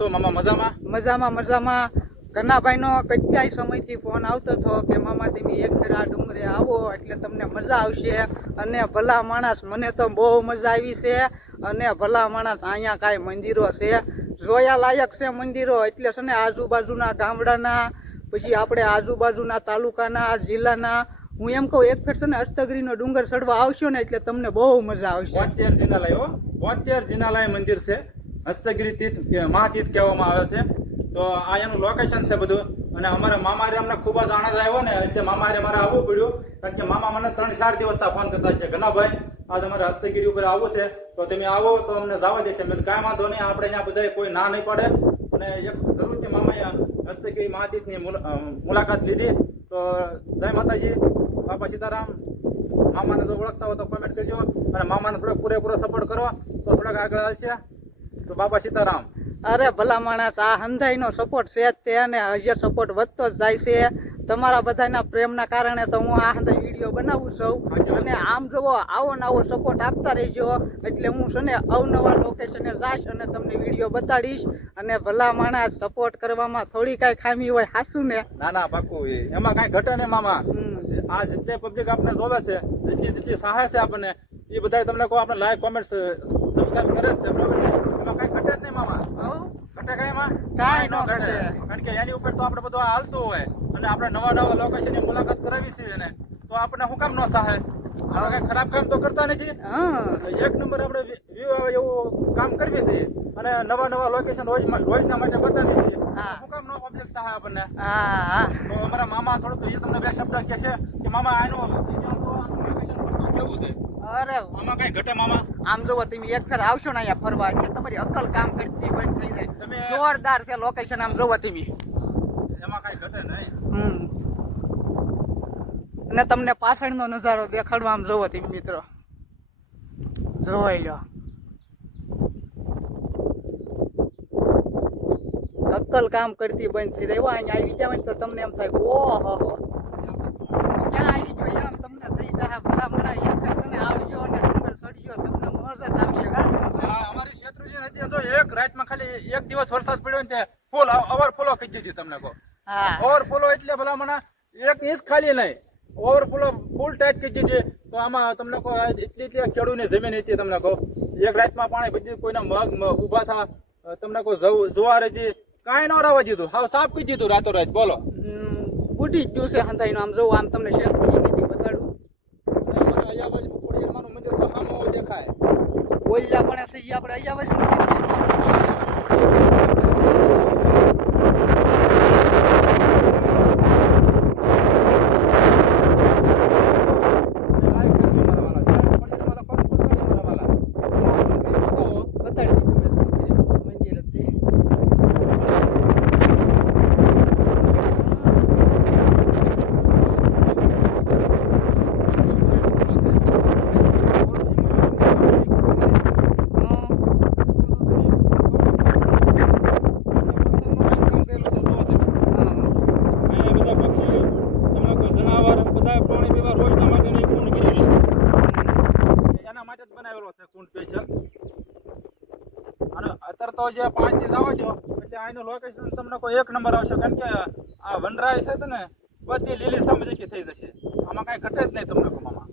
છો મામા? મજામાં? મજામાં મજામાં. કન્નાભાઈનો કેટલાય સમયથી ફોન આવતો હતો કે મામા તમે એક ફેર આ ડુંગરે આવો એટલે તમને મજા આવશે. અને ભલા માણસ, મને તો બહુ મજા આવી છે. અને ભલા માણસ, અહીંયા કાંઈ મંદિરો છે જોયા લાયક છે મંદિરો. એટલે છે ને આજુબાજુના ગામડાના, પછી આપણે આજુબાજુના તાલુકાના, જિલ્લાના, હું એમ કહું એક ફેર છે ને અસ્તગીરીનો ડુંગર ચડવા આવશો ને એટલે તમને બહુ મજા આવશે. 72 જીનાલય, 72 જીનાલય મંદિર છે. હસ્તગીરી તીર્થ મહાતીર્થ કહેવામાં આવે છે. તો આ એનું લોકેશન છે બધું. અને અમારા મામારે અમને ખૂબ જ આનંદ આવ્યો ને એટલે મામારે મારે આવવું પડ્યું. કારણ કે મામા મને 3-4 દિવસથી ફોન કરતા કે ઘનાભાઈ આજ અમારે હસ્તગીરી ઉપર આવવું છે, તો તમે આવો તો અમને જવા દેશે. મેં કાંઈ વાંધો નહીં, આપણે ત્યાં બધા કોઈ ના નહીં પડે. અને એક જરૂરથી મામાએ હસ્તગીરી મહાતીર્થની મુલાકાત લીધી. તો જય માતાજી, બાપા સીતારામ. મામાને તો ઓળખતા હોય તો કોમેન્ટ કરજો, અને મામાને થોડોક પૂરેપૂરો સપોર્ટ કરો તો થોડાક આગળ આવશે. તો બાપા સીતારામ. અરે ભલા માણસ, આ હંધાઈનો સપોર્ટ છે જ તે, અને હજી સપોર્ટ વધતો જ જાય છે. તમારા બધાના પ્રેમના કારણે તો હું આ હંધાઈ વિડીયો બનાવું છું. અને આમ જોવો, આવો ને આવો સપોર્ટ આપતા રહેજો. એટલે હું છે ને અવનવા લોકેશને જઈશ અને તમને વિડીયો બતાડીશ. અને ભલા માણસ, સપોર્ટ કરવામાં થોડી કાંઈ ખામી હોય હાસું ને? ના ના, પાક્કું. એમાં કાંઈ ઘટે નહીં મામા. આ જેટલી પબ્લિક આપણે જોવે છે, જેટલી સહાય છે આપણને, એ બધા તમને કહો આપણે લાઈક કોમેન્ટ સબસ્ક્રાઇબ કરે છે, બરોબર છે? એમાં કાંઈ ઘટે જ નહીં મામા. ઘટે કાંઈ એમાં કાંઈ ન ઘટે. કારણ કે એની ઉપર તો આપણે બધું હાલતું હોય અને આપણે નવા નવા લોકેશનની મુલાકાત કરાવી છે ને, તો આપણે શું કામ ન સહાય? આપણે કઈ ખરાબ કામ તો કરતા નથી. એક નંબર આપણે વ્યૂ આવે એવું કામ કરવી છે. અને નવા નવા લોકેશન રોજના માટે બતાવી છે. શું કામ નો પબ્લિક સહાય આપણને? તો અમારા મામા થોડુંક એ તમને બે શબ્દ કહે છે કે મામા આનું લોકેશન કેવું છે? અરે આમાં કઈ ઘટે મામા? આમ જોવો, તમે એક ફેર આવશો ને અહીંયા ફરવા એટલે તમારી અક્કલ કામ કરતી બંધ થઈ જાય. તમે જોરદાર છે લોકેશન. આમ જોવો તમે, એમાં કઈ ઘટે નહીં. અને તમને પાછળનો નજારો દેખાડવા આમ જોવો તમે મિત્રો, જોઈ લો. અક્કલ કામ કરતી બંધ થઈ જાય. અહીંયા આવી જાવ ને તો તમને એમ થાય ઓહો ક્યાં આવી ગયો એમ તમને થઈ જાય. ભલા મને એક છે ને આવજો અને ડુંગર ચડજો, તમને મજા જ આવશે. અમારી શેત્રુજી હતી તો એક રાતમાં ખાલી એક દિવસ વરસાદ પડ્યો ને ફૂલ ઓવરફ્લો કરી દીધી. તમને કહો ઓવરફ્લો એટલે ભલા મને 1 ઇંચ ખાલી નહીં, ઓવરફ્લો ફૂલ ટાઈટ કરી દીધી. તો આમાં તમને કહો એટલી ખેડૂતની જમીન હતી. તમને કહો એક રાતમાં પાણી બધી કોઈના મગ ઉભા થા, તમને કહો જોવા હતી, કાંઈ ન રહેવા દીધું, હાવ સાફ કરી દીધું રાતો રાત. બોલો, બુટી જ છે હંધાઈનું. આમ જોવું, આમ તમને શેત્રુજી નથી બતાડું. અહીંયા બાજુ ખોડિયારમાંનું મંદિર તો સામે દેખાય. બોલ્યા પણ છે ઈ આપણે અહીંયા જ મંદિર છે. અત્યારે તો જે 5 થી જવા દો એટલે આનું લોકેશન તમને કોઈ એક નંબર આવશે. કારણ કે આ વનરાય છે ને બધી લીલી સમજી થઈ જશે. આમાં કઈ ઘટે જ નહીં તમને મામા.